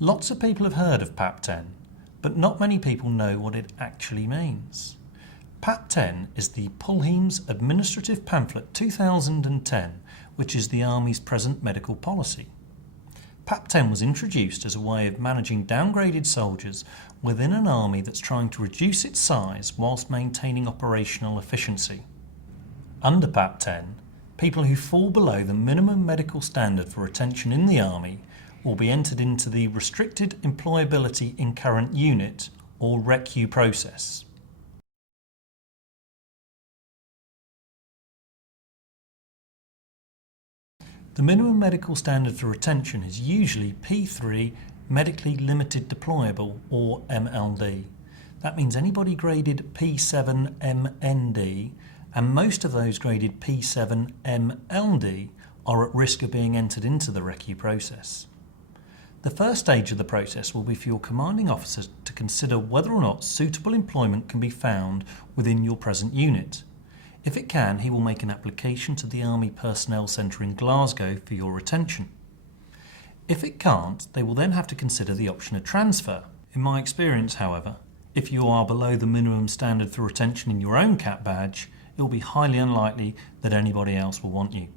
Lots of people have heard of PAP10, but not many people know what it actually means. PAP10 is the Pulheim's Administrative Pamphlet 2010, which is the Army's present medical policy. PAP10 was introduced as a way of managing downgraded soldiers within an army that's trying to reduce its size whilst maintaining operational efficiency. Under PAP10, people who fall below the minimum medical standard for retention in the army will be entered into the Restricted Employability in Current Unit, or RECU process. The minimum medical standard for retention is usually P3 Medically Limited Deployable, or MLD. That means anybody graded P7 MND, and most of those graded P7 MLD are at risk of being entered into the RECU process. The first stage of the process will be for your commanding officer to consider whether or not suitable employment can be found within your present unit. If it can, he will make an application to the Army Personnel Centre in Glasgow for your retention. If it can't, they will then have to consider the option of transfer. In my experience, however, if you are below the minimum standard for retention in your own CAP badge, it will be highly unlikely that anybody else will want you.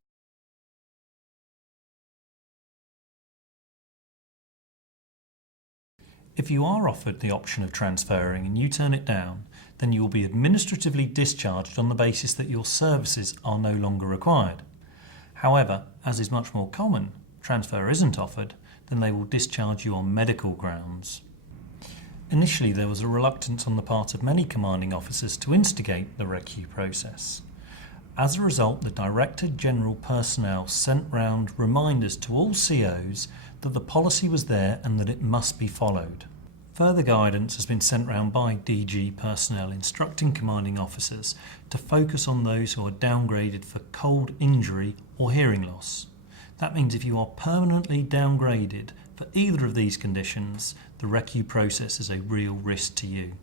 If you are offered the option of transferring and you turn it down, then you will be administratively discharged on the basis that your services are no longer required. However, as is much more common, transfer isn't offered, then they will discharge you on medical grounds. Initially, there was a reluctance on the part of many commanding officers to instigate the RECU process. As a result, the Director General Personnel sent round reminders to all COs that the policy was there and that it must be followed. Further guidance has been sent round by DG Personnel instructing commanding officers to focus on those who are downgraded for cold injury or hearing loss. That means if you are permanently downgraded for either of these conditions, the RECU process is a real risk to you.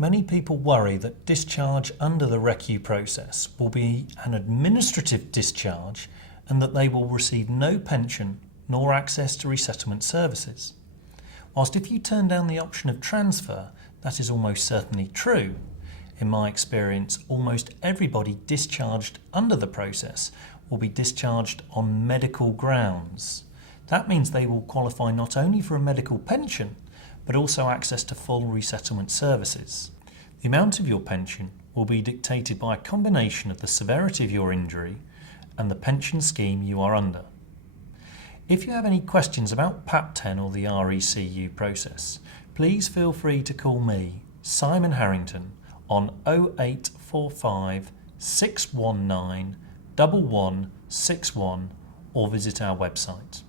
Many people worry that discharge under the RECU process will be an administrative discharge and that they will receive no pension nor access to resettlement services. Whilst if you turn down the option of transfer, that is almost certainly true. In my experience, almost everybody discharged under the process will be discharged on medical grounds. That means they will qualify not only for a medical pension, but also access to full resettlement services. The amount of your pension will be dictated by a combination of the severity of your injury and the pension scheme you are under. If you have any questions about PAP10 or the RECU process, please feel free to call me, Simon Harrington, on 0845 619 1161 or visit our website.